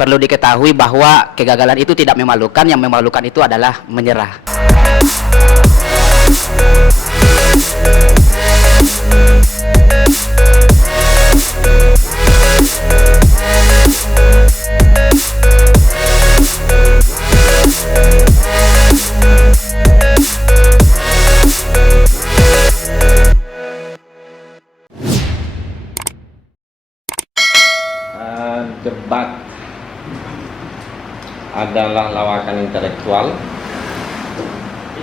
Perlu diketahui bahwa kegagalan itu tidak memalukan, yang memalukan itu adalah menyerah. Debat adalah lawakan intelektual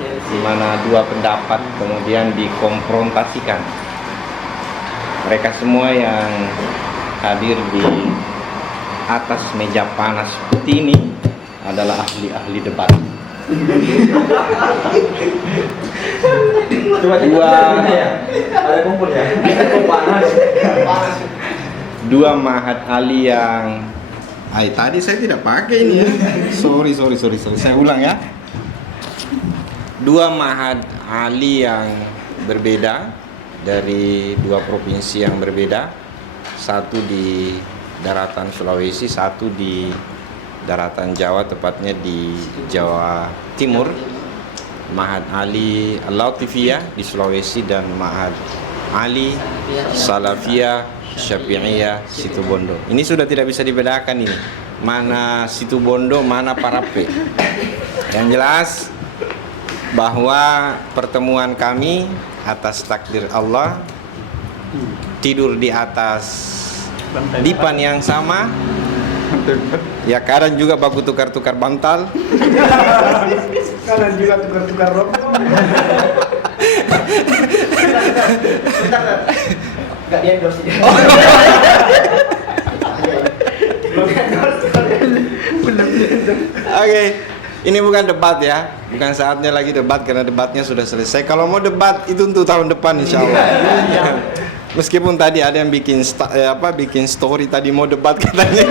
di mana dua pendapat kemudian dikonfrontasikan. Mereka semua yang hadir di atas meja panas putih ini adalah ahli-ahli debat. Dua mahat ali yang tadi saya tidak pakai ini ya. Sorry. Saya ulang ya. Dua mahat ali yang berbeda dari dua provinsi yang berbeda. Satu di daratan Sulawesi, satu di daratan Jawa, tepatnya di Jawa Timur. Mahat Ali Al-Latifiyah di Sulawesi dan Mahat Ali Salafiyah Syafi'iyah Situbondo. Ini sudah tidak bisa dibedakan ini. Mana Situbondo, mana Parape. Yang jelas bahwa pertemuan kami atas takdir Allah, tidur di atas dipan yang sama. Ya kadang juga baku tukar-tukar bantal. Kadang juga tukar-tukar rokok. Gak di endorse ya. Oke, ini bukan debat ya, bukan saatnya lagi debat karena debatnya sudah selesai. Kalau mau debat itu untuk tahun depan insya Allah. Meskipun tadi ada yang bikin bikin story tadi mau debat katanya.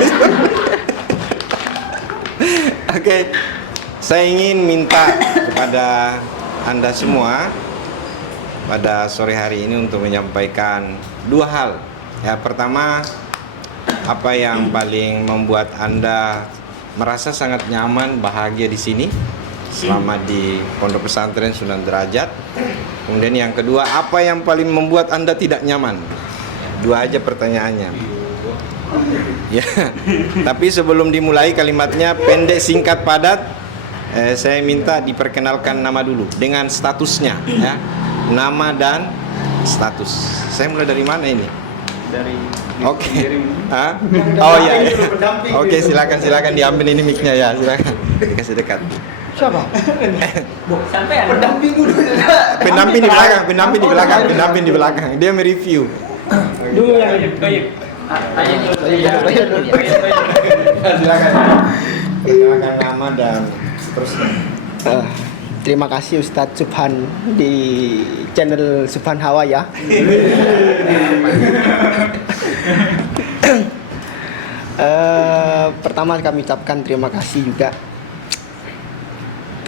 Oke, saya ingin minta kepada Anda semua pada sore hari ini untuk menyampaikan dua hal. Ya, pertama, apa yang paling membuat Anda merasa sangat nyaman, bahagia di sini selama di Pondok Pesantren Sunan Derajat. Kemudian yang kedua, apa yang paling membuat Anda tidak nyaman? Dua aja pertanyaannya. Ya, tapi sebelum dimulai kalimatnya pendek, singkat, padat. Saya minta diperkenalkan nama dulu dengan statusnya, ya. Nama dan status. Saya mulai dari mana ini? Dari Oke. Hah? Oh iya. Oke, silakan diambil ini mic-nya ya, silakan. Dikasih dekat. siapa? Sampai Pendamping dulu. Pendamping di belakang. Dia mereview. Dulu yang Silakan. Perkenalkan nama dan terus. Terima kasih Ustadz Subhan di channel Subhan Hawa ya. Pertama kami ucapkan terima kasih juga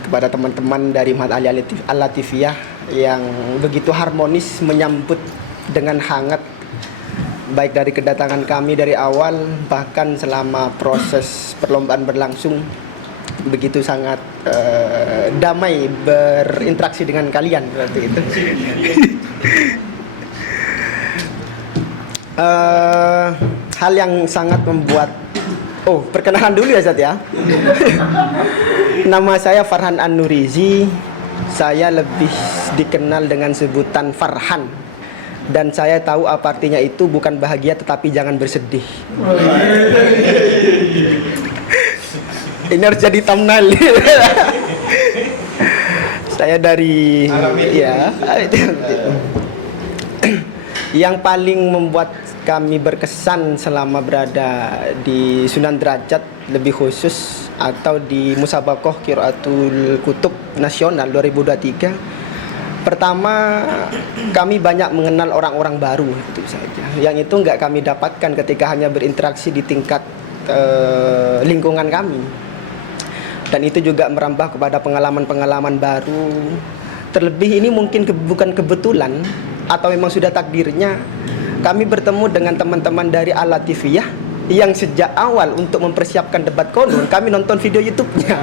kepada teman-teman dari Mahat Ali Al-Latifiyah yang begitu harmonis menyambut dengan hangat baik dari kedatangan kami dari awal bahkan selama proses perlombaan berlangsung. Begitu sangat damai berinteraksi dengan kalian berarti itu. Hal yang sangat membuat perkenalan dulu ya Zat ya. Nama saya Farhan An-Nurizi. Saya lebih dikenal dengan sebutan Farhan. Dan saya tahu apa artinya itu, bukan bahagia tetapi jangan bersedih. Ini harus jadi thumbnail. Saya dari yang paling membuat kami berkesan selama berada di Sunan Derajat, lebih khusus atau di Musabaqah Qiraatul Kutub Nasional 2023. Pertama, kami banyak mengenal orang-orang baru itu saja. Yang itu nggak kami dapatkan ketika hanya berinteraksi di tingkat lingkungan kami. Dan itu juga merambah kepada pengalaman-pengalaman baru. Terlebih ini mungkin bukan kebetulan atau memang sudah takdirnya kami bertemu dengan teman-teman dari Al-Latifiyah yang sejak awal untuk mempersiapkan debat konon kami nonton video YouTube-nya.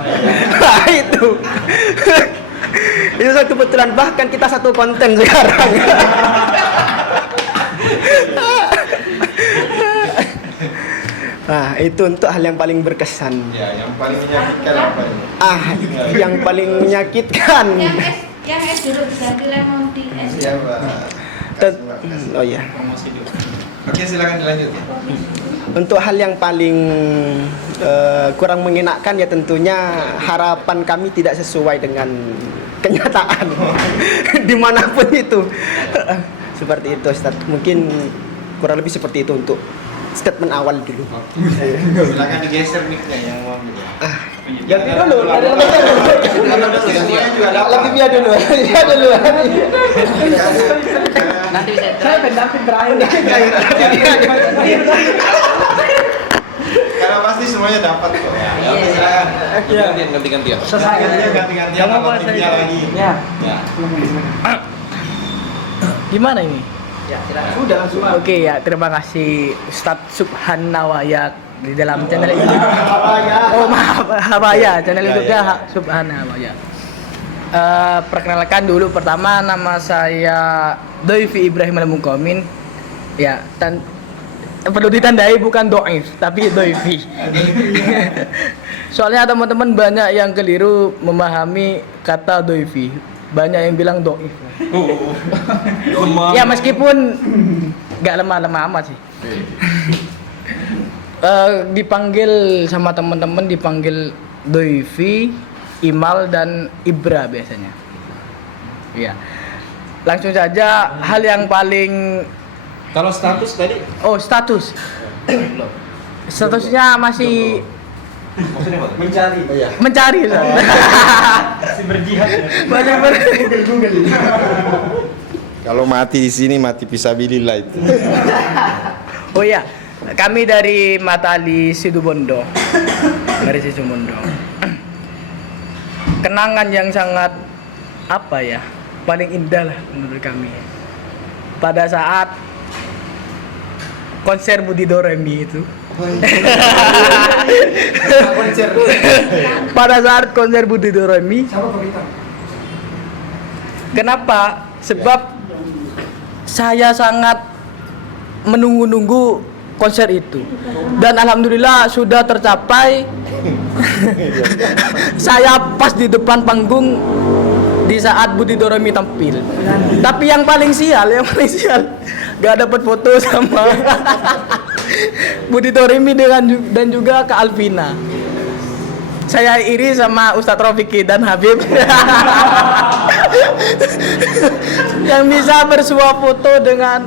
Nah, itu. Itu satu kebetulan, bahkan kita satu konten sekarang. Nah, itu untuk hal yang paling berkesan. Ya, yang paling menyakitkan apa ini? Yang paling menyakitkan. Yang es dulu ganti lemon tea es. Iya, Pak. Oh iya. Oke, silakan dilanjut ya. Untuk hal yang paling kurang mengenakan ya tentunya harapan kami tidak sesuai dengan kenyataan dimanapun itu. Seperti itu, Ustaz. Mungkin kurang lebih seperti itu untuk statement awal dulu. Silakan digeser mic-nya yang mau. Ganti dulu, ada Semuanya juga ada. lagi biar dulu. Biar dulu. Nanti bisa Saya pendamping terakhir. Karena pasti semuanya dapat kok. Ya, oke, silakan. Ganti-gantian. Ganti-gantian Kamu apa bahas mic-nya saya. lagi. Ya. Ya. Gimana ini? Ya, silakan. Udah langsung. Oke ya, terima kasih Ustadz Subhan Nawaya di dalam channel ini. Oh maaf, Habaya, channel Ya, YouTube-nya ya. Subhan Nawaya. Perkenalkan dulu, pertama nama saya Doifi Ibrahim Al-Mukomin. Ya, perlu ditandai bukan Doif, tapi Doifi. Soalnya teman-teman banyak yang keliru memahami kata Doifi. Banyak yang bilang Doif. Ya meskipun nggak lemah-lemah amat sih. Dipanggil sama teman-teman dipanggil Doifi, Imal dan Ibra biasanya. Iya. Langsung saja hal yang paling. Kalau status tadi Oh, status. Statusnya masih maksudnya apa? mencari. Ustaz. Masih berjihad. Masih Kalau mati di sini mati fisabilillah itu. Oh iya, kami dari Matali Situbondo. Dari Situbondo. Kenangan yang sangat apa ya? Paling indah lah menurut kami. Pada saat konser Budi Doremi itu. Pada saat konser Budi Doremi. Kenapa? Sebab saya sangat menunggu-nunggu konser itu. Dan alhamdulillah sudah tercapai. Saya pas di depan panggung di saat Budi Doremi tampil. Tapi yang paling sial gak dapat foto sama Budi Doremi dan juga Kak Alvina. Saya iri sama Ustadz Rofiki dan Habib yang bisa bersuah foto dengan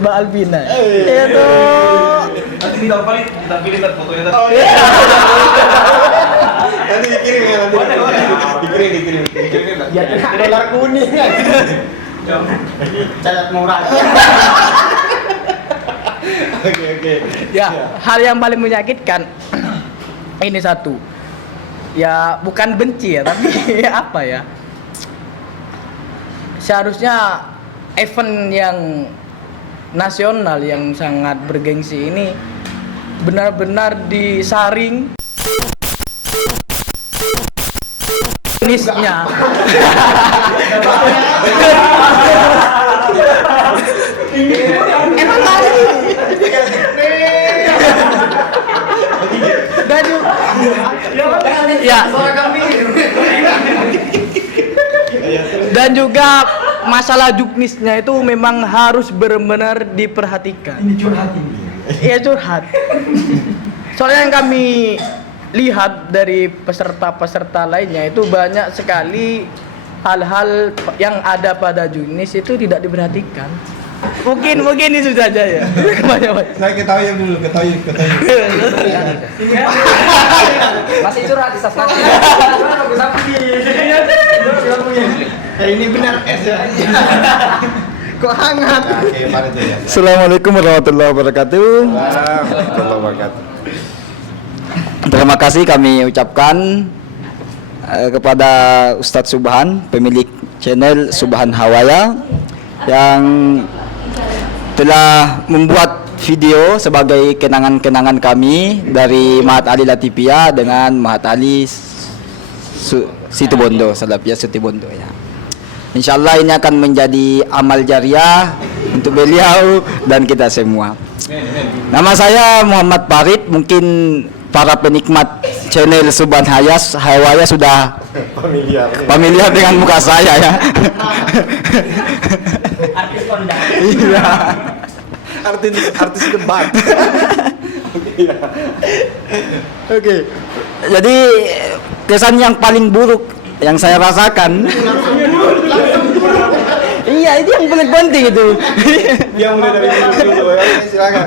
Mbak Alvina. Itu Nanti kita pilih fotonya. oh, iya. Nanti dikirim ya nanti. Dikirim. Ya dolar kuning. Cacat murah. Oke. Ya, hal yang paling menyakitkan ini satu. Ya, bukan benci ya, tapi apa ya? Seharusnya event yang nasional yang sangat bergengsi ini benar-benar disaring jenisnya. Dan juga, ya. Dan juga masalah juknisnya itu memang harus benar-benar diperhatikan. Ini curhat ini. Iya curhat. Soalnya yang kami lihat dari peserta-peserta lainnya itu banyak sekali hal-hal yang ada pada juknis itu tidak diperhatikan. Mungkin ini sudah aja ya. Saya ketahui dulu, ketahui. Masih curhat di sasana. Ini benar es ya. Kok hangat? Oke, mari tuh ya. Assalamualaikum warahmatullahi wabarakatuh. Warahmatullahi wabarakatuh. Terima kasih kami ucapkan kepada Ustadz Subhan, pemilik channel Subhan Hawaya, yang telah membuat video sebagai kenangan-kenangan kami dari Mahat Ali Latifia dengan Mahat Ali Situbondo, Salafiyah Situbondo ya. Insyaallah ini akan menjadi amal jariah untuk beliau dan kita semua. Nama saya Muhammad Farid, mungkin para penikmat channel Subhan Hawaya sudah familiar dengan muka saya ya. Artis kondang. Iya. Artis debat. Oke. Jadi kesan yang paling buruk yang saya rasakan. Iya, itu yang paling penting itu. Yang mulai dari dulu ya. Silakan.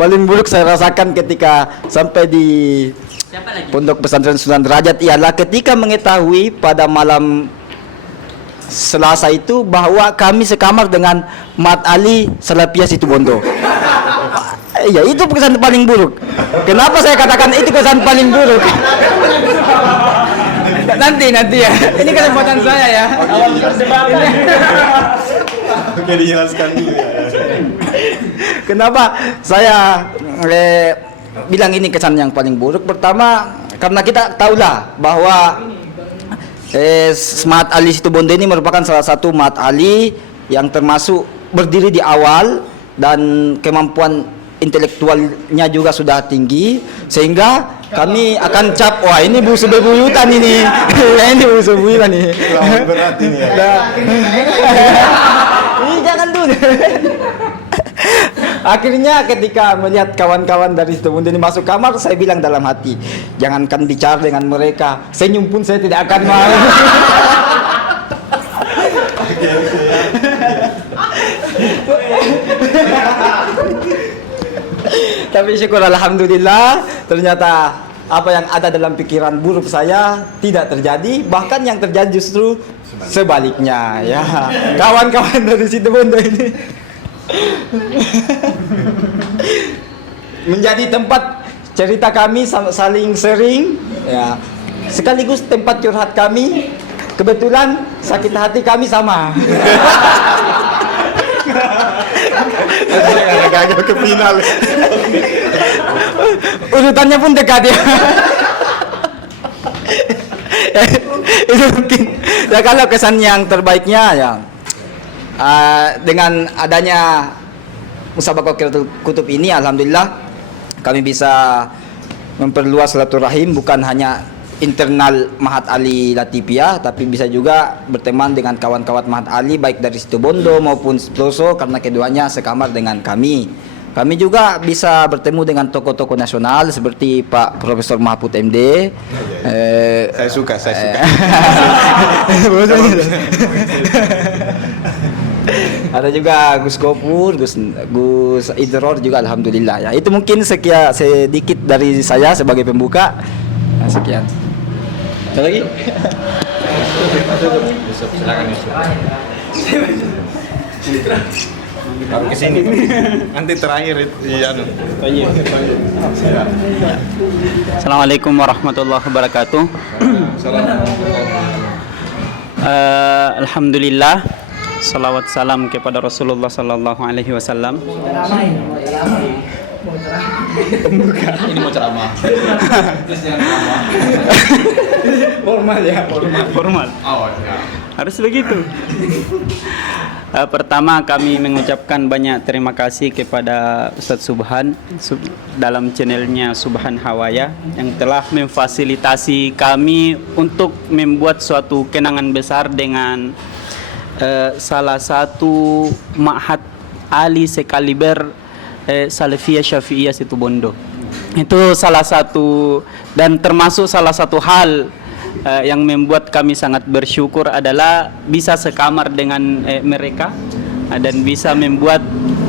Paling buruk saya rasakan ketika sampai di Siapa lagi? Pondok Pesantren Sunan Derajat ialah ketika mengetahui pada malam Selasa itu bahwa kami sekamar dengan Mat Ali Salafiyah Situbondo. Iya, itu kesan paling buruk. Kenapa saya katakan itu kesan paling buruk? Nanti ya. Ini kesempatan saya ya. Awal perdebatan. Oke, dijelaskan dulu ya. Kenapa saya bilang ini kesan yang paling buruk? Pertama, karena kita tahulah bahwa Mahat Ali Situbondo ini merupakan salah satu Mahat Ali yang termasuk berdiri di awal dan kemampuan intelektualnya juga sudah tinggi, sehingga kami akan cap, wah ini busu bebuyutan ini. Ini busu bebuyutan ini. Lawan berat ini ya. Ini jangan dulu. Akhirnya ketika melihat kawan-kawan dari Situbondo ini masuk kamar, saya bilang dalam hati, jangankan bicara dengan mereka, senyum pun saya tidak akan mau. Tapi syukur alhamdulillah, ternyata apa yang ada dalam pikiran buruk saya tidak terjadi, bahkan yang terjadi justru sebaliknya ya. Kawan-kawan dari Situbondo ini menjadi tempat cerita kami, saling sharing ya, sekaligus tempat curhat kami. Kebetulan sakit hati kami sama. Gagal ke final. Urutannya pun dekat ya. Itu mungkin ya. Kalau kesan yang terbaiknya ya, dengan adanya Musabaqah Qiratul Kutub ini, alhamdulillah kami bisa memperluas silaturahim, bukan hanya internal Mahat Ali Latifia, tapi bisa juga berteman dengan kawan-kawan Mahat Ali baik dari Situbondo maupun Pelosok, karena keduanya sekamar dengan kami. Kami juga bisa bertemu dengan tokoh-tokoh nasional seperti Pak Profesor Mahfud MD. Saya suka. Ada juga Gus Gopur, Gus Idror juga, alhamdulillah ya. Itu mungkin sekian sedikit dari saya sebagai pembuka. Nah, sekian. Ada lagi? Silakan Yusuf. Baru ke sini. Nanti terakhir iya. Assalamualaikum warahmatullahi wabarakatuh. Alhamdulillah, salawat salam kepada Rasulullah sallallahu alaihi wasallam. Ini mau ceramah. Formal ya, Formal. Oh, ya. Harus begitu. Pertama, kami mengucapkan banyak terima kasih kepada Ustadz Subhan dalam channelnya Subhan Hawaya yang telah memfasilitasi kami untuk membuat suatu kenangan besar dengan salah satu Mahat Ali sekaliber Salafiyah Syafi'iyah Situbondo. Itu salah satu dan termasuk salah satu hal yang membuat kami sangat bersyukur adalah bisa sekamar dengan mereka dan bisa membuat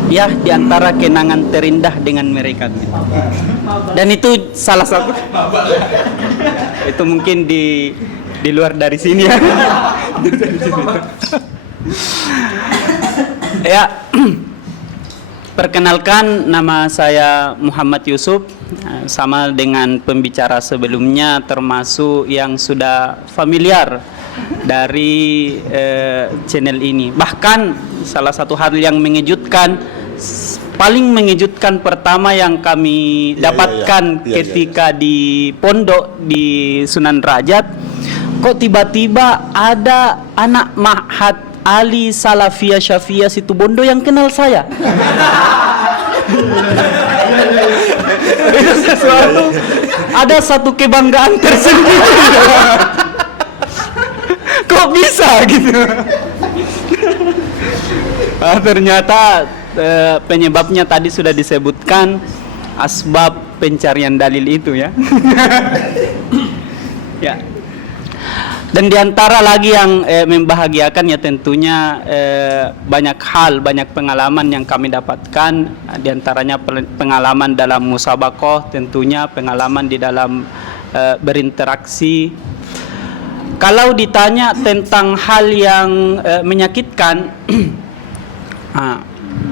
ya di antara kenangan terindah dengan mereka. Dan itu salah satu itu mungkin di luar dari sini ya. Ya. Perkenalkan, nama saya Muhammad Yusuf, sama dengan pembicara sebelumnya, termasuk yang sudah familiar dari channel ini. Bahkan salah satu hal yang mengejutkan, paling mengejutkan pertama yang kami dapatkan ketika di pondok di Sunan Derajat, kok tiba-tiba ada anak Ma'had Ali Salafiyah Syafiyah Situbondo yang kenal saya. Itu sesuatu, ada satu kebanggaan tersendiri. Kok bisa gitu? Ternyata penyebabnya tadi sudah disebutkan, asbab pencarian dalil itu ya. Ya. Dan diantara lagi yang membahagiakan ya tentunya banyak hal, banyak pengalaman yang kami dapatkan. Diantaranya pengalaman dalam musabakoh, tentunya pengalaman di dalam berinteraksi. Kalau ditanya tentang hal yang menyakitkan,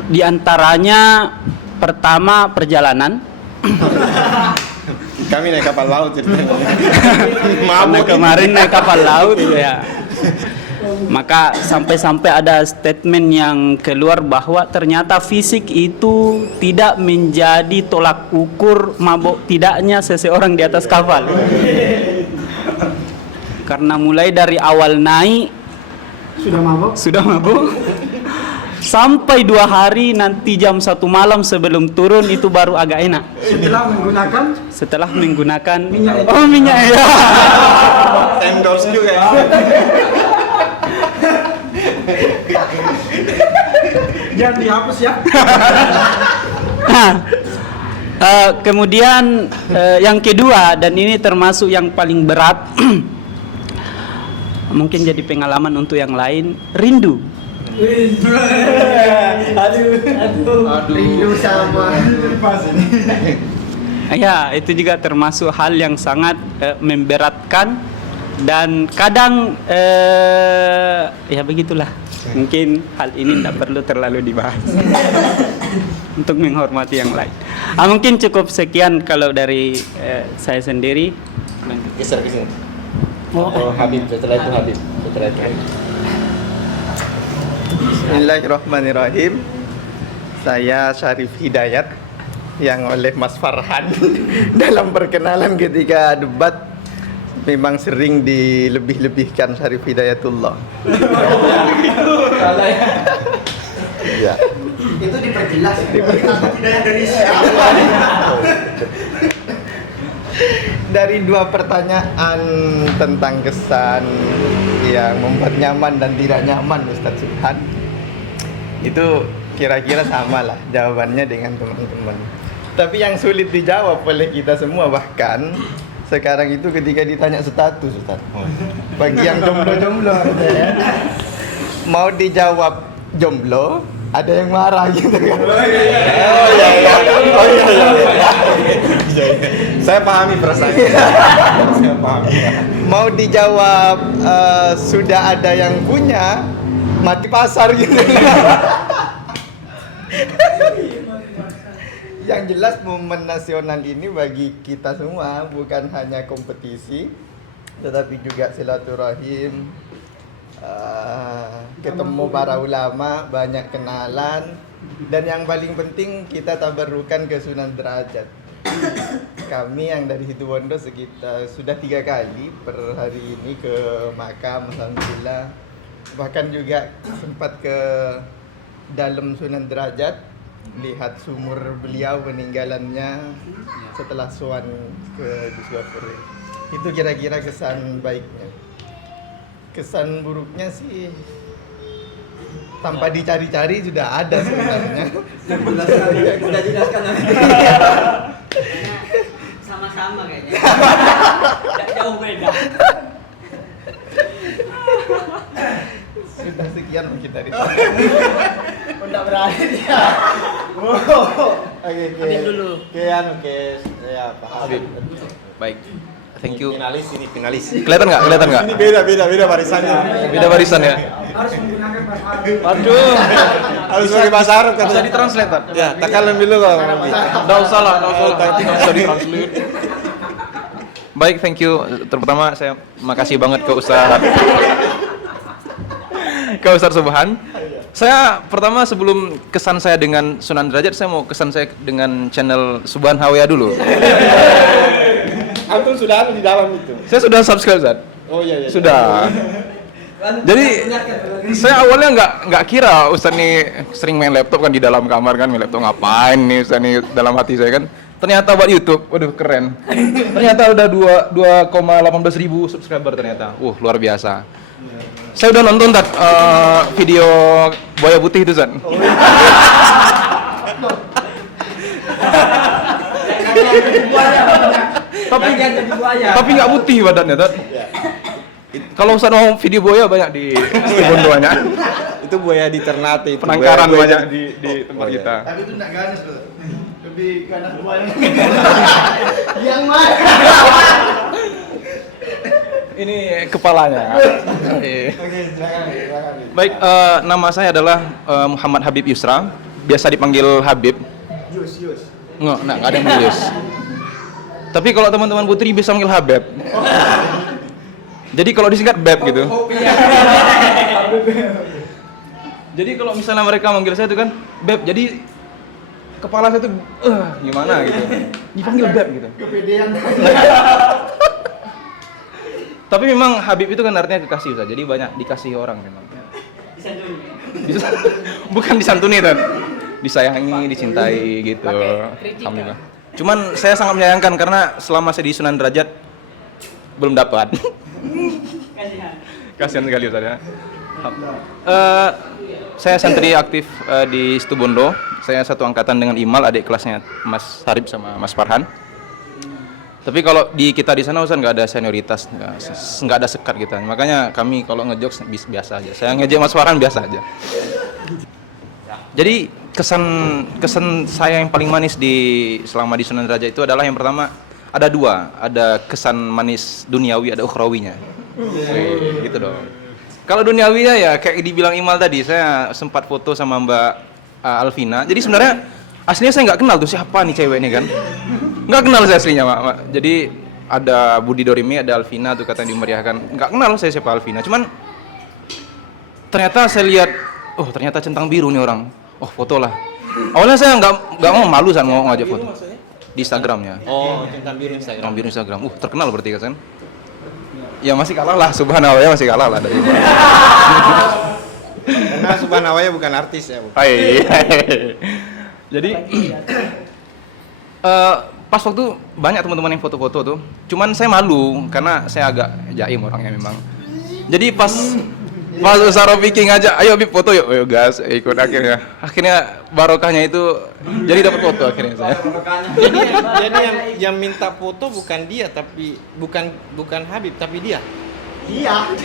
diantaranya pertama perjalanan. Kami naik kapal laut ceritanya. Karena kemarin naik kapal laut ya. Maka sampai-sampai ada statement yang keluar bahwa ternyata fisik itu tidak menjadi tolak ukur mabuk tidaknya seseorang di atas kapal. Karena mulai dari awal naik sudah mabuk sampai 2 hari, nanti jam 1 malam sebelum turun itu baru agak enak. Setelah menggunakan minyak ya. Endorse juga ya. Jangan dihapus ya. Kemudian yang kedua, dan ini termasuk yang paling berat, mungkin jadi pengalaman untuk yang lain, rindu. Rindu sama. Ya, itu juga termasuk hal yang sangat memberatkan, dan kadang ya begitulah. Mungkin hal ini tidak perlu terlalu dibahas untuk menghormati yang lain. Mungkin cukup sekian kalau dari saya sendiri. Geser ke sini. Oh, Habib, setelah itu Habib. Bismillahirrahmanirrahim. Saya Syarif Hidayat yang oleh Mas Farhan dalam perkenalan ketika debat memang sering dilebih-lebihkan Syarif Hidayatullah. Ya. Itu diperjelas. Hidayat dari siapa? Dari 2 pertanyaan tentang kesan yang membuat nyaman dan tidak nyaman Ustadz Subhan, itu kira-kira sama lah jawabannya dengan teman-teman. Tapi yang sulit dijawab oleh kita semua, bahkan sekarang itu ketika ditanya status Ustadz, bagi yang jomblo-jomblo ya, mau dijawab jomblo, ada yang marah gitu kan. Oh iya. Saya pahami perasaannya. Saya pahami. Mau dijawab sudah ada yang punya, mati pasar gitu. Yang jelas momen nasional ini bagi kita semua bukan hanya kompetisi, tetapi juga silaturahim, ketemu para ulama, banyak kenalan, dan yang paling penting kita tabarukan ke Sunan Derajat. Kami yang dari Situbondo sekitar sudah 3 kali per hari ini ke makam, alhamdulillah. Bahkan juga sempat ke dalam Sunan Derajat, lihat sumur beliau peninggalannya setelah sowan ke Diswapuri. Itu kira-kira kesan baiknya. Kesan buruknya sih tanpa dicari-cari sudah ada sebenarnya. Sudah jelaskan. Sama-sama kayaknya. Tidak jauh beda. Sudah sekian mungkin dari Tidak berani dia. Oke, saya Pak Habib. Baik, thank you. Finalis ini finalis. Kelihatan nggak? Ini beda barisannya. Beda barisan ya. Harus menggunakan bahasa Arab. Aduh, Harus pakai bahasa Arab kan? bisa ditranslate Pak? Ya, takalan dulu kalau. Nggak usah lah, bisa ditranslate. Baik, thank you. Terutama saya makasih banget ke Ustaz Subhan Saya pertama sebelum kesan saya dengan Sunan Derajat, saya mau kesan saya dengan channel Subhan Hawaya dulu. Antum sudah ada di dalam itu. Saya sudah subscribe, Ustaz. Oh iya. Sudah. Jadi saya awalnya nggak kira Ustaz nih sering main laptop kan di dalam kamar kan, main laptop ngapain nih Ustaz nih dalam hati saya kan. Ternyata buat YouTube, waduh keren. Ternyata udah 2,18 ribu subscriber ternyata. Luar biasa. Saya udah nonton video buaya putih itu, Zan. Tapi nggak putih badannya, Tat. Kalau Ustaz mau video buaya banyak di Bondoanya. Itu buaya di Ternate itu. Penangkaran Buaya- banyak di tempat Oh, iya. kita. Tapi itu enggak ganas, Bro. Lebih ganas buaya. Yang mana? Ini kepalanya. Baik, nama saya adalah Muhammad Habib Yusra, biasa dipanggil Habib. Yus. Nggak ada yang manggil Yus. Tapi kalau teman-teman Putri bisa manggil Habib. Jadi kalau disingkat Beb gitu. Jadi kalau misalnya mereka manggil saya itu kan Beb, jadi kepala saya tuh gimana gitu. Dipanggil Beb gitu. Kepedean. Tapi memang Habib itu kan artinya kekasih Ustaz. Jadi banyak dikasihi orang memang. Bukan disantuni kan. Disayangi, dicintai gitu. Alhamdulillah. Cuman saya sangat menyayangkan karena selama saya di Sunan Derajat belum dapat. Kasihan sekali Ustaz ya. Saya santri aktif di Situbondo. Saya satu angkatan dengan Imal, adik kelasnya Mas Harib sama Mas Farhan. Tapi kalau di kita di sana Ustaz nggak ada senioritas, nggak ada sekat kita. Makanya kami kalau ngejokes biasa aja. Saya ngejek Mas Farhan biasa aja. Jadi kesan saya yang paling manis selama di Sunan Derajat itu adalah yang pertama ada dua, ada kesan manis duniawi, ada ukhrawinya. Gitu dong. Kalau duniawinya ya kayak dibilang Imal tadi, saya sempat foto sama Mbak Alvina. Jadi sebenarnya aslinya saya nggak kenal tuh siapa nih cewek ini kan. Nggak kenal saya aslinya, Mak. Jadi ada Budi Dorimi, ada Alvina tuh katanya dimeriahkan. Nggak kenal saya siapa Alvina. Cuman ternyata saya lihat, ternyata centang biru nih orang. Foto lah. Awalnya saya nggak mau, malu kan mau ngajak foto. Di Instagramnya. Centang biru Instagram. Centang biru Instagram. Terkenal berarti kan? Ya masih kalah lah, Subhanallah ya masih kalah lah dari. Karena Subhan Hawaya bukan artis ya, Bu. Jadi pas waktu banyak teman-teman yang foto-foto tuh, cuman saya malu karena saya agak jaim orangnya memang. Jadi pas Ustaz Rofiqi ngajak, ayo Bib foto yuk, gas, ikut akhirnya barokahnya itu jadi dapat foto akhirnya saya. Jadi yang minta foto bukan dia, tapi bukan Habib, tapi dia. Iya.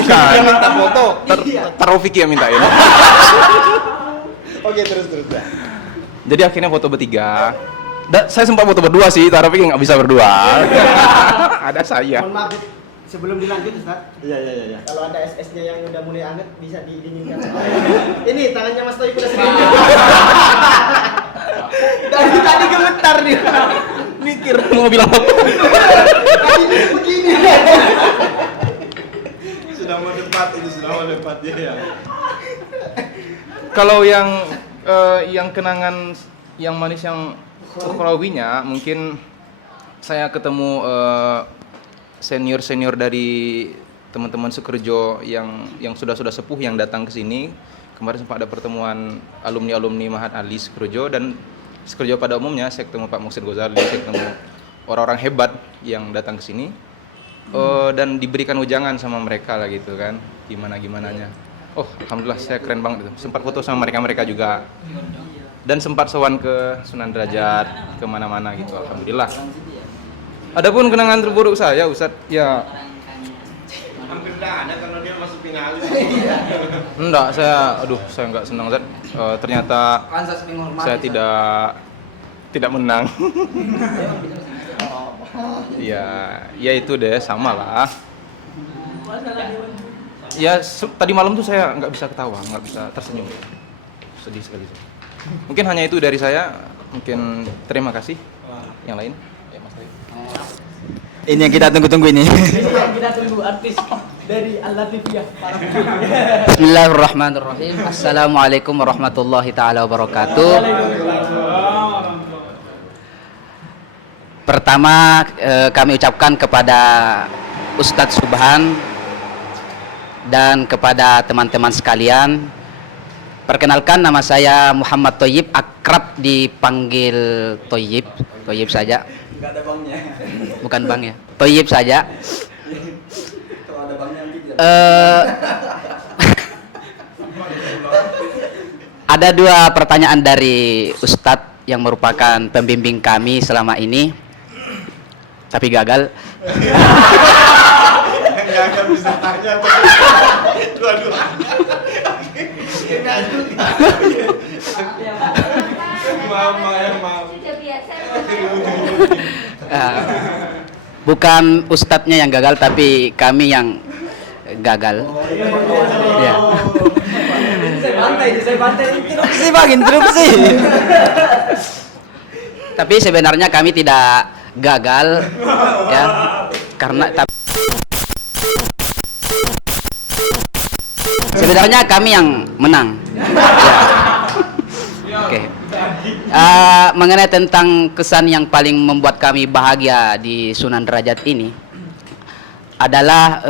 Dia minta foto. Rofiqi yang mintain. Oke, terus. Jadi akhirnya foto bertiga. Saya sempat foto berdua sih, tapi nggak bisa berdua. Ada saya. Mohon maaf, sebelum dilanjut Ustaz. Iya. Kalau ada SS-nya yang udah mulai anget bisa didinginkan. Ini tangannya Mas Toib udah segini. Dari tadi gemetar dia. Mikir mau bilang apa? Tadi begini. Sudah mau debat ya. Kalau yang kenangan yang manis yang ukhrawinya mungkin saya ketemu senior dari teman-teman Sukerjo yang sudah sepuh yang datang ke sini. Kemarin sempat ada pertemuan alumni Mahat Ali Sukerjo, dan Sukerjo pada umumnya saya ketemu Pak Muhsin Ghazali, saya ketemu orang-orang hebat yang datang ke sini. Dan diberikan ujangan sama mereka lah gitu kan, gimananya. Alhamdulillah saya keren banget itu. Sempat foto sama mereka juga. Dan sempat sowan ke Sunan Derajat, kemana-mana gitu, alhamdulillah. Adapun kenangan terburuk saya, Ustadz, ya Hampir dah ada kalau dia masuk finalis. enggak, saya enggak senang, Ustadz. Ternyata saya tidak menang. Ya itu deh, sama lah. Ya tadi malam tuh saya nggak bisa ketawa, nggak bisa tersenyum, sedih sekali. Mungkin hanya itu dari saya. Mungkin terima kasih. Yang lain? Ya Mas Toib. Ini yang kita tunggu-tunggu ini. Kita tunggu artis. dari Al-Latifiyah. Bismillahirrahmanirrahim. Assalamualaikum warahmatullahi taala wabarakatuh. Pertama kami ucapkan kepada Ustadz Subhan dan kepada teman-teman sekalian. Perkenalkan, nama saya Muhammad Thoyyib, akrab dipanggil Thoyyib. Thoyyib saja. Enggak ada bangnya. Bukan bang ya. Thoyyib saja. Kalau ada bangnya gitu. Ada dua pertanyaan dari Ustadz yang merupakan pembimbing kami selama ini, tapi gagal. Nggak bisa tanya dua-dua. Maaf. Sudah biasa. Bukan Ustadznya yang gagal, tapi kami yang gagal. Ya. Saya bantai. Interupsi bang, interupsi. Tapi sebenarnya kami tidak gagal, ya, karena sebenarnya kami yang menang. Ya. Oke. Mengenai tentang kesan yang paling membuat kami bahagia di Sunan Derajat ini adalah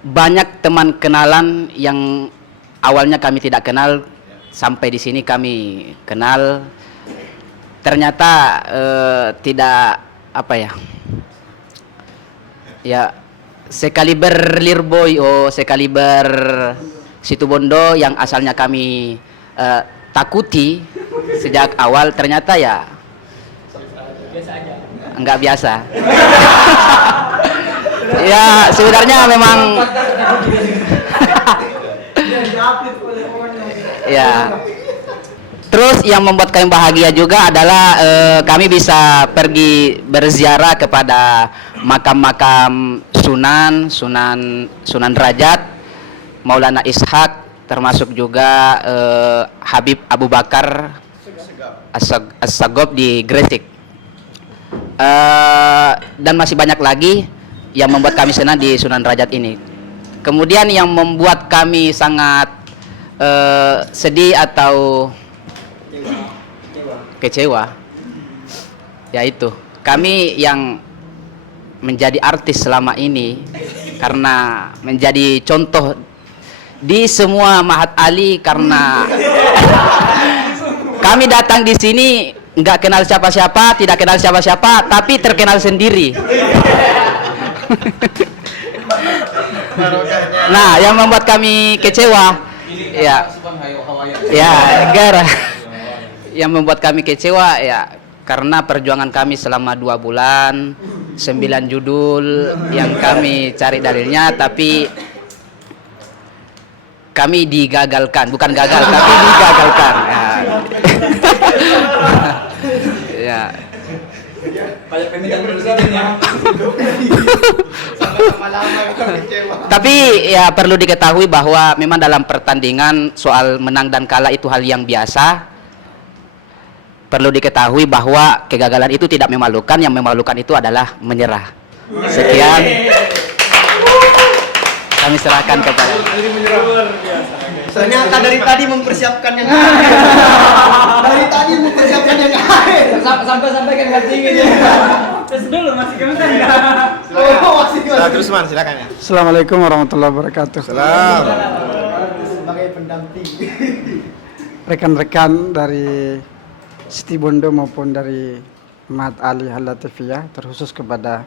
banyak teman kenalan yang awalnya kami tidak kenal, sampai di sini kami kenal. Ternyata tidak apa ya, ya sekaliber Lirboy sekaliber Situbondo yang asalnya kami takuti sejak awal, ternyata ya enggak biasa. Ya sebenarnya memang ya. Terus yang membuat kami bahagia juga adalah kami bisa pergi berziarah kepada makam-makam Sunan Derajat, Maulana Ishak, termasuk juga Habib Abu Bakar As-Sagob di Gresik. Dan masih banyak lagi yang membuat kami senang di Sunan Derajat ini. Kemudian yang membuat kami sangat sedih atau kecewa, yaitu kami yang menjadi artis selama ini karena menjadi contoh di semua Mahat Ali, karena kami datang di sini nggak kenal siapa-siapa, tidak kenal siapa-siapa, tapi terkenal sendiri. Nah, yang membuat kami kecewa, ya gara yang membuat kami kecewa ya karena perjuangan kami selama 2 bulan, 9 judul yang kami cari dalilnya, tapi kami digagalkan, bukan gagal tapi digagalkan. Ya. Tapi ya perlu diketahui bahwa memang dalam pertandingan soal menang dan kalah itu hal yang biasa. Perlu diketahui bahwa kegagalan itu tidak memalukan, yang memalukan itu adalah menyerah. Sekian. Kami serahkan kepada. Ternyata dari tadi mempersiapkan yang dari tadi mempersiapkan yang sampai kan nggak tinggi dia. Terus dulu masih kementerian. Terus man, silakan ya. Assalamualaikum warahmatullahi wabarakatuh. Salam. Sebagai pendamping. Rekan-rekan dari Situbondo maupun dari Mahat Ali Al-Latifiyah, terkhusus kepada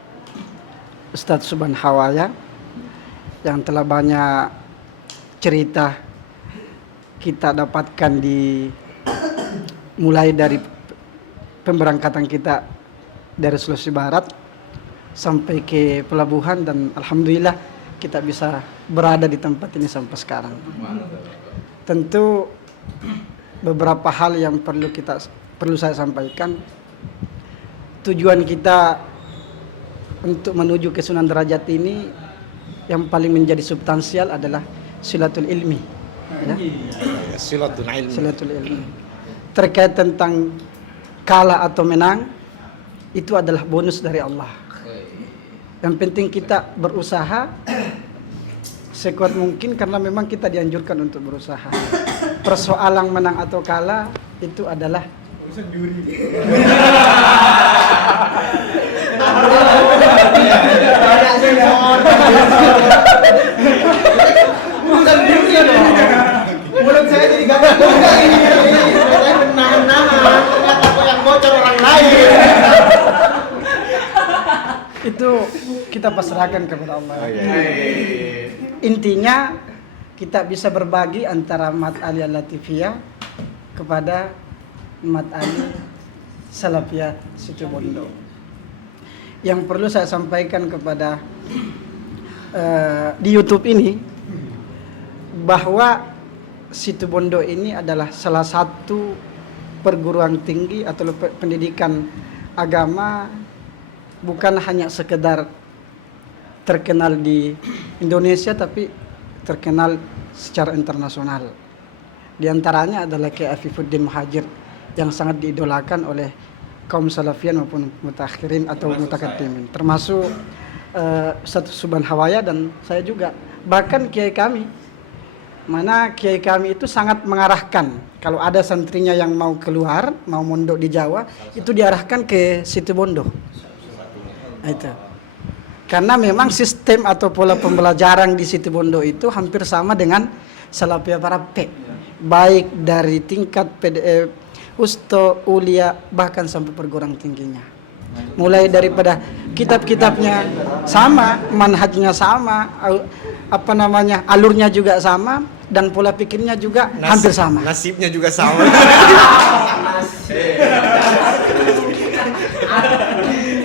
Ustadz Subhan Hawaya yang telah banyak cerita kita dapatkan mulai dari pemberangkatan kita dari Sulawesi Barat sampai ke pelabuhan, dan alhamdulillah kita bisa berada di tempat ini sampai sekarang. Tentu beberapa hal yang perlu saya sampaikan. Tujuan kita untuk menuju ke Sunan Derajat ini yang paling menjadi substansial adalah silatul ilmi, ya? Silatul ilmi. Silatul ilmi. Terkait tentang kalah atau menang, itu adalah bonus dari Allah. Yang penting kita berusaha sekuat mungkin karena memang kita dianjurkan untuk berusaha. Persoalan menang atau kalah itu adalah urusan juri. Bukan juri dong. Mulut saya jadi gagal juga ini. Saya menahan-nahan, ternyata kok yang bocor orang lain. Itu kita pasrahkan kepada Allah. Intinya kita bisa berbagi antara Mat Ali Al-Latifiyah kepada Mat Ali Salafiyah Situbondo. Yang perlu saya sampaikan kepada di YouTube ini bahwa Situbondo ini adalah salah satu perguruan tinggi atau pendidikan agama bukan hanya sekedar terkenal di Indonesia tapi terkenal secara internasional. Di antaranya adalah Kiai Afifuddin Muhajir yang sangat diidolakan oleh kaum salafiyin maupun mutakhirin atau mutakaddimin, termasuk Ustaz Subhan Hawaya dan saya juga. Bahkan kiai kami, mana kiai kami itu sangat mengarahkan kalau ada santrinya yang mau keluar, mau mondok di Jawa, itu diarahkan ke Situbondo. Nah, itu. Karena memang sistem atau pola pembelajaran di Situbondo itu hampir sama dengan Salafiyah Parape. Baik dari tingkat Usto, Ulia, bahkan sampai perguruan tingginya. Mulai daripada kitab-kitabnya sama, manhajnya sama, alurnya juga sama, dan pola pikirnya juga hampir sama. Nasibnya juga sama.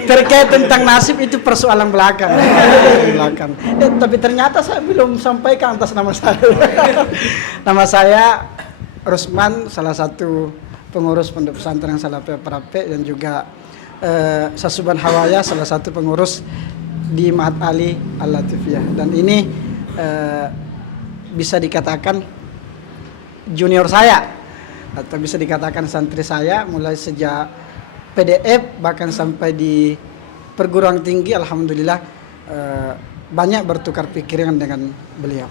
Terkait tentang nasib itu persoalan belakang. Tapi ternyata saya belum sampaikan atas nama saya. Nama saya Rusman, salah satu pengurus pondok pesantren Salafiyah Parape, dan juga Subhan Hawaya, salah satu pengurus di Mahat Ali Al-Latifiyah. Dan ini bisa dikatakan junior saya atau bisa dikatakan santri saya mulai sejak PDF bahkan sampai di perguruan tinggi. Alhamdulillah banyak bertukar pikiran dengan beliau.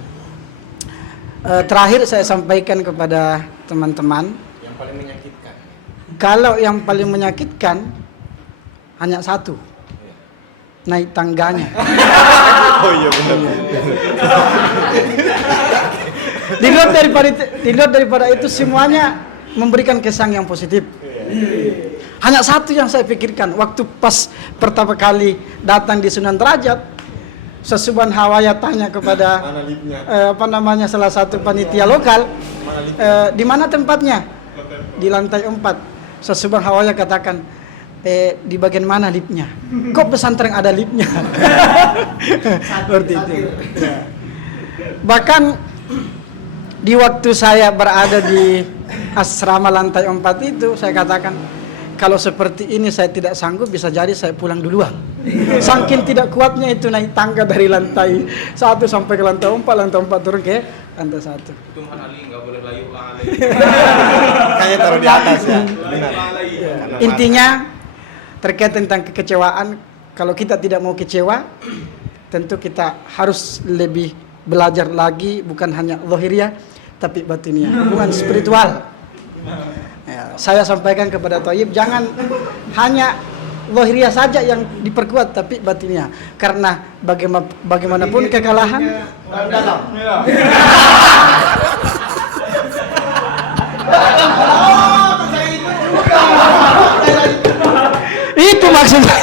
Terakhir saya sampaikan kepada teman-teman, Yang paling menyakitkan. kalau yang paling menyakitkan hanya satu, naik tangganya. Oh iya benar. Di luar daripada itu semuanya memberikan kesan yang positif. Hanya satu yang saya pikirkan waktu pas pertama kali datang di Sunan Derajat, Subhan Hawaya tanya kepada salah satu panitia lokal, di mana tempatnya? Di lantai 4. Subhan Hawaya katakan, di bagian mana liftnya? Kok pesantren ada liftnya? Seperti itu. Bahkan di waktu saya berada di asrama lantai 4 itu, saya katakan, kalau seperti ini saya tidak sanggup, bisa jadi saya pulang duluan. Saking tidak kuatnya itu naik tangga dari lantai 1 sampai ke lantai 4, lantai 4 turun ke lantai 1. Itu Mahat Ali nggak boleh layu lah. Kayaknya taruh di atas ya. Benar. Intinya terkait tentang kekecewaan, kalau kita tidak mau kecewa, tentu kita harus lebih belajar lagi, bukan hanya zahiriyah tapi batiniyah, hubungan spiritual. Ya, saya sampaikan kepada Thayyib, jangan hanya zahiriyah saja yang diperkuat tapi batiniyah, karena bagaimanapun kekalahan itu maksudnya.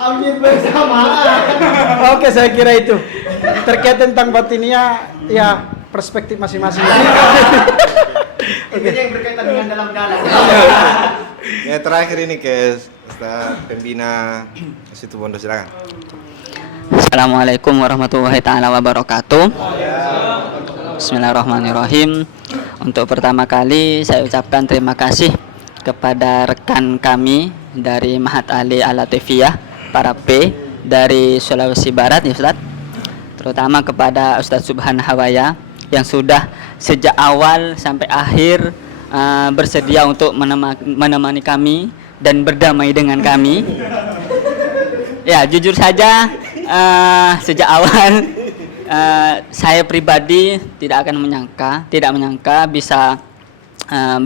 Ambil bersama. Oke, saya kira itu terkait tentang batiniyah, ya perspektif masing-masing. Intinya yang berkaitan dengan dalam-dalam. Ya terakhir ini ke Ustaz Pembina Situbondo, silakan. Assalamualaikum warahmatullahi taala wabarakatuh. Bismillahirrahmanirrahim. Untuk pertama kali saya ucapkan terima kasih kepada rekan kami dari Mahat Ali Al-Latifiyah Parape dari Sulawesi Barat, ya Ustaz. Terutama kepada Ustaz Subhan Hawaya yang sudah sejak awal sampai akhir bersedia untuk menemani kami dan berdamai dengan kami. Ya, jujur saja sejak awal saya pribadi tidak menyangka bisa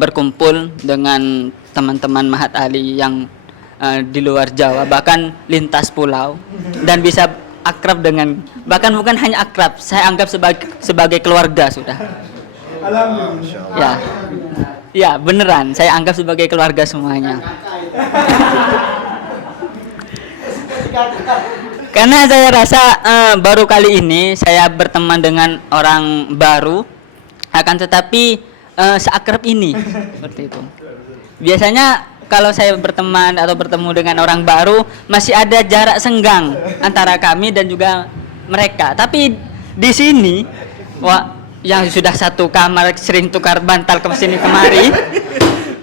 berkumpul dengan teman-teman Mahat Ali yang di luar Jawa, bahkan lintas pulau, dan bisa akrab dengan, bahkan bukan hanya akrab, saya anggap sebagai keluarga sudah. Ya, beneran, saya anggap sebagai keluarga semuanya. Karena saya rasa baru kali ini saya berteman dengan orang baru, akan tetapi seakrab ini, seperti itu. Biasanya kalau saya berteman atau bertemu dengan orang baru masih ada jarak senggang antara kami dan juga mereka. Tapi di sini, yang sudah satu kamar sering tukar bantal ke sini kemari,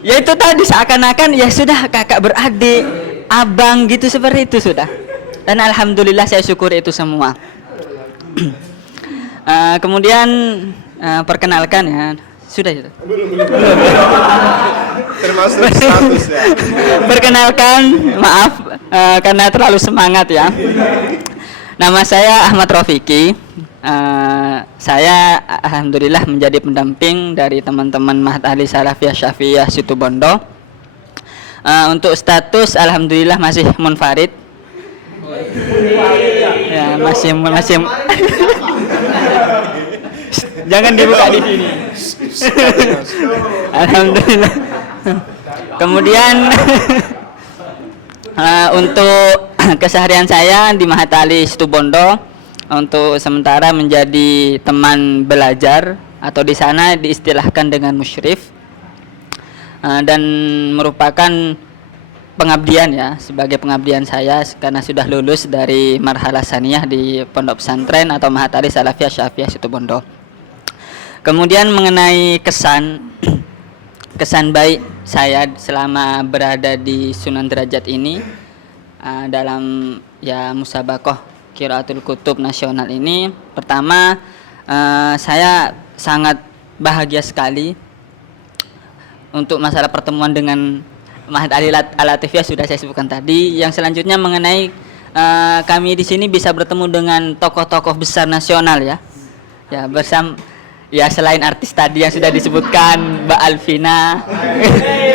ya itu tadi seakan-akan ya sudah kakak beradik, abang gitu, seperti itu sudah. Dan alhamdulillah saya syukuri itu semua. Kemudian perkenalkan ya. Sudah itu. Termasuk status ya. Perkenalkan, maaf karena terlalu semangat ya. Nama saya Ahmad Rofiki. Saya alhamdulillah menjadi pendamping dari teman-teman Mahat Ali Salafiyah Syafiyah Situbondo. Untuk status alhamdulillah masih munfarid. Ya, masih jangan dibuka di sini. Alhamdulillah. Kemudian untuk keseharian saya di Mahat Ali Situbondo, untuk sementara menjadi teman belajar atau di sana diistilahkan dengan musyrif, dan merupakan pengabdian ya, sebagai pengabdian saya karena sudah lulus dari marhalah saniyah di Pondok Pesantren atau Mahat Ali Salafiyah Syafiyah Situbondo. Kemudian mengenai kesan baik saya selama berada di Sunan Derajat ini, dalam ya Musabakoh Qiraatul Kutub Nasional ini, pertama saya sangat bahagia sekali untuk masalah pertemuan dengan Mahat Ali Al-Latifiyah sudah saya sebutkan tadi. Yang selanjutnya mengenai kami di sini bisa bertemu dengan tokoh-tokoh besar nasional ya. Ya, ya selain artis tadi yang sudah disebutkan, Mbak Alvina,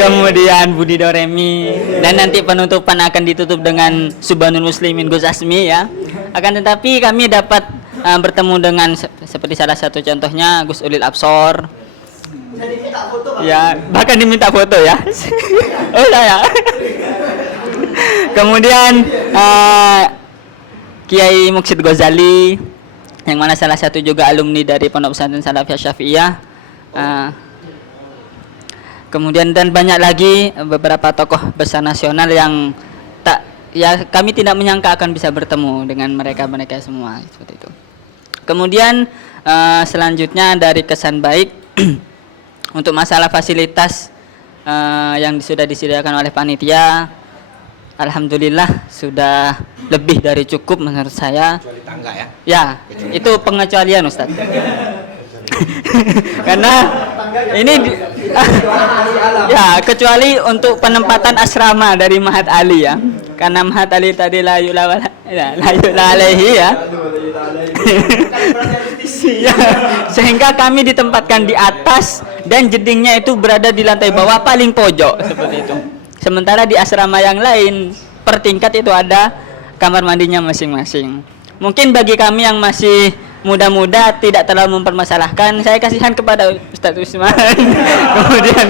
kemudian Budi Doremi, dan nanti penutupan akan ditutup dengan Subhanul Muslimin Gus Asmi ya. Akan tetapi kami dapat bertemu dengan seperti salah satu contohnya Gus Ulil Absor. Ya, bahkan diminta foto ya. Oh saya. Kemudian Kiai Muksid Ghazali, yang mana salah satu juga alumni dari Pondok Pesantren Salafiyah Syafiyah. Kemudian dan banyak lagi beberapa tokoh besar nasional yang kami tidak menyangka akan bisa bertemu dengan mereka semua seperti itu. Kemudian selanjutnya dari kesan baik untuk masalah fasilitas yang sudah disediakan oleh panitia, alhamdulillah sudah lebih dari cukup menurut saya. Kecuali tangga ya. Ya, itu pengecualian Ustaz. Karena ini ya kecuali untuk penempatan asrama dari Mahat Ali ya. Karena Mahat Ali tadi la yu'la alaihi ya. Sehingga kami ditempatkan di atas dan jedingnya itu berada di lantai bawah paling pojok seperti itu. Sementara di asrama yang lain per tingkat itu ada kamar mandinya masing-masing. Mungkin bagi kami yang masih muda-muda tidak terlalu mempermasalahkan, saya kasihan kepada Ustadz Usman. Kemudian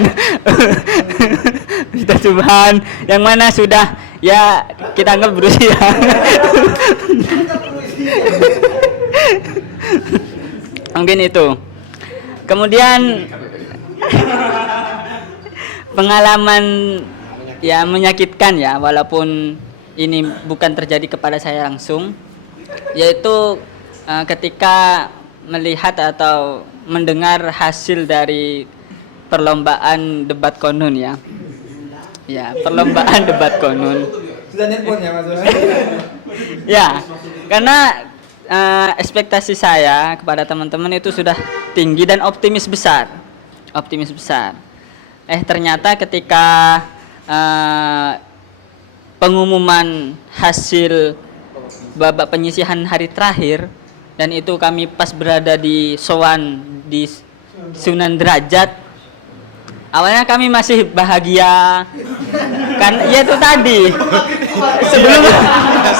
Ustadz Subhan yang mana sudah ya kita anggap berusia. Mungkin itu. Kemudian pengalaman ya menyakitkan ya, walaupun ini bukan terjadi kepada saya langsung, yaitu ketika melihat atau mendengar hasil dari perlombaan debat konun ya. Ya, perlombaan debat konun. Sudah nelpon ya Mas? Ya, karena ekspektasi saya kepada teman-teman itu sudah tinggi dan optimis besar. Ternyata ketika pengumuman hasil babak penyisihan hari terakhir, dan itu kami pas berada di sowan di Sunan Derajat. Awalnya kami masih bahagia, kan ya itu tadi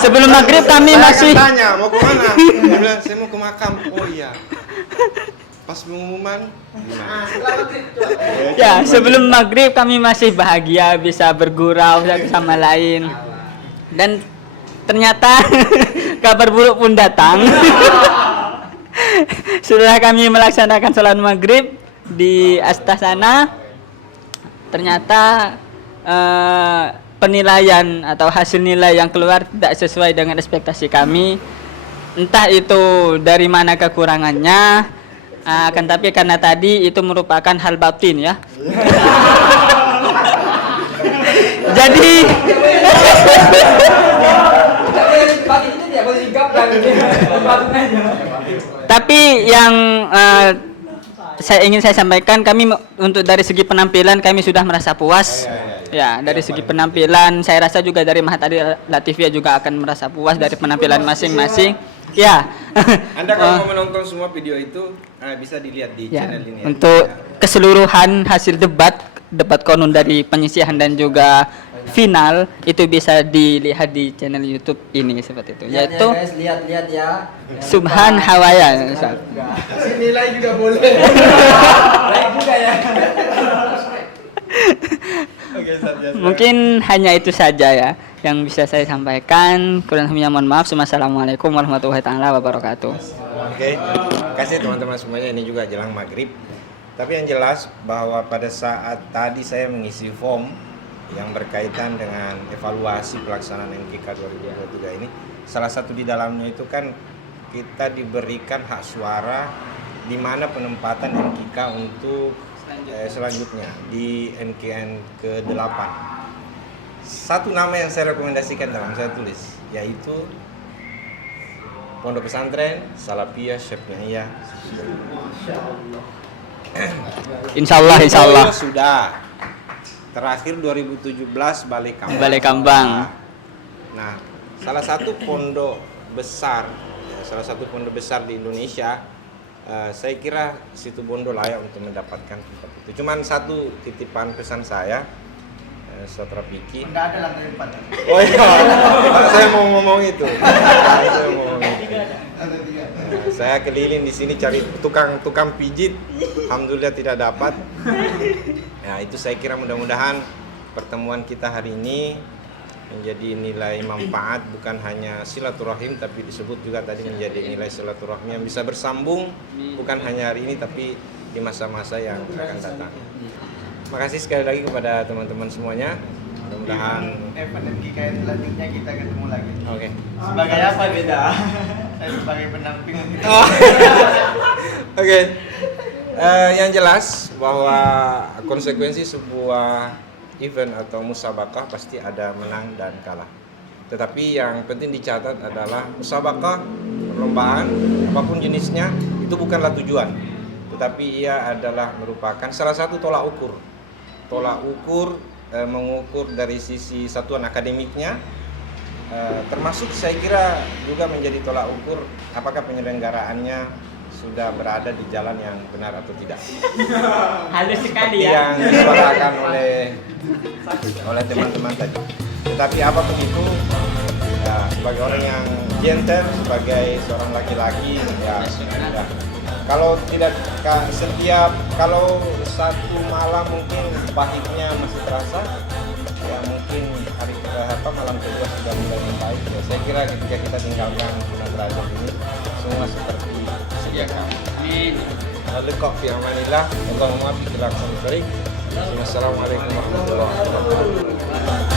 sebelum maghrib kami Saya masih akan tanya mau ke mana? Dia bilang saya mau ke makam. Oh iya. Pas pengumuman. ya sebelum maghrib kami masih bahagia bisa bergurau satu sama lain, dan ternyata kabar buruk pun datang. Setelah kami melaksanakan sholat maghrib di Astasana, ternyata penilaian atau hasil nilai yang keluar tidak sesuai dengan ekspektasi kami. Entah itu dari mana kekurangannya, akan tapi karena tadi itu merupakan hal batin ya. Jadi tapi yang saya sampaikan, kami untuk dari segi penampilan kami sudah merasa puas. Ya, dari segi penampilan saya rasa juga dari Mahat Ali Latifia juga akan merasa puas dari penampilan masing-masing. Ya. Anda kalau mau menonton semua video itu bisa dilihat di Ya, channel ini. untuk keseluruhan hasil debat konon dari penyisihan dan juga final itu bisa dilihat di channel YouTube ini seperti itu. Yaitu lihat ya. Subhan Hawaya. Kasih nilai juga boleh. Baik juga ya. Mungkin hanya itu saja ya yang bisa saya sampaikan. Kurang lebihnya mohon maaf. Assalamualaikum warahmatullahi taala wabarakatuh. Oke, kasih teman-teman semuanya, ini juga jelang maghrib. Tapi yang jelas bahwa pada saat tadi saya mengisi form yang berkaitan dengan evaluasi pelaksanaan NKK 2023 ini, salah satu di dalamnya itu kan kita diberikan hak suara di mana penempatan NKK untuk selanjutnya di NKN ke-8. Satu nama yang saya rekomendasikan dalam saya tulis, yaitu Pondok Pesantren Salafiyah Syaf'iyah. Insyaallah Sudah. Terakhir 2017 Balai Kambang. Nah, salah satu pondok besar di Indonesia, saya kira Situ Bondo layak untuk mendapatkan tempat itu. Cuman satu titipan pesan saya, Saudara Piki. Enggak ada lantai 4. Oh iya, saya mau ngomong itu. Saya keliling di sini cari tukang pijit, alhamdulillah tidak dapat. Ya, itu saya kira mudah-mudahan pertemuan kita hari ini menjadi nilai manfaat, bukan hanya silaturahim tapi disebut juga tadi menjadi nilai silaturahmi yang bisa bersambung bukan hanya hari ini tapi di masa-masa yang akan datang. Makasih sekali lagi kepada teman-teman semuanya. Mudah-mudahan KKN selanjutnya kita ketemu lagi. Oke. Sebagai apa beda? Saya sebagai pendamping. Oke. Yang jelas bahwa konsekuensi sebuah event atau musabaqah pasti ada menang dan kalah. Tetapi yang penting dicatat adalah musabaqah, perlombaan apapun jenisnya itu bukanlah tujuan, tetapi ia adalah merupakan salah satu tolak ukur. Mengukur dari sisi satuan akademiknya, termasuk saya kira juga menjadi tolak ukur apakah penyelenggaraannya sudah berada di jalan yang benar atau tidak. Halus sekali ya. Yang disuarakan oleh teman-teman tadi. Tetapi apapun itu, ya, sebagai orang yang gentle, sebagai seorang laki-laki, ya sudah. Kalau satu malam mungkin pahitnya masih terasa, ya mungkin malam kedua sudah mulai membaik. Ya, saya kira ketika kita tinggalkan Sunan Derajat ini semua seperti sedia kala. Lekok fi amanillah. Allahumma billahi. Assalamualaikum warahmatullahi wabarakatuh.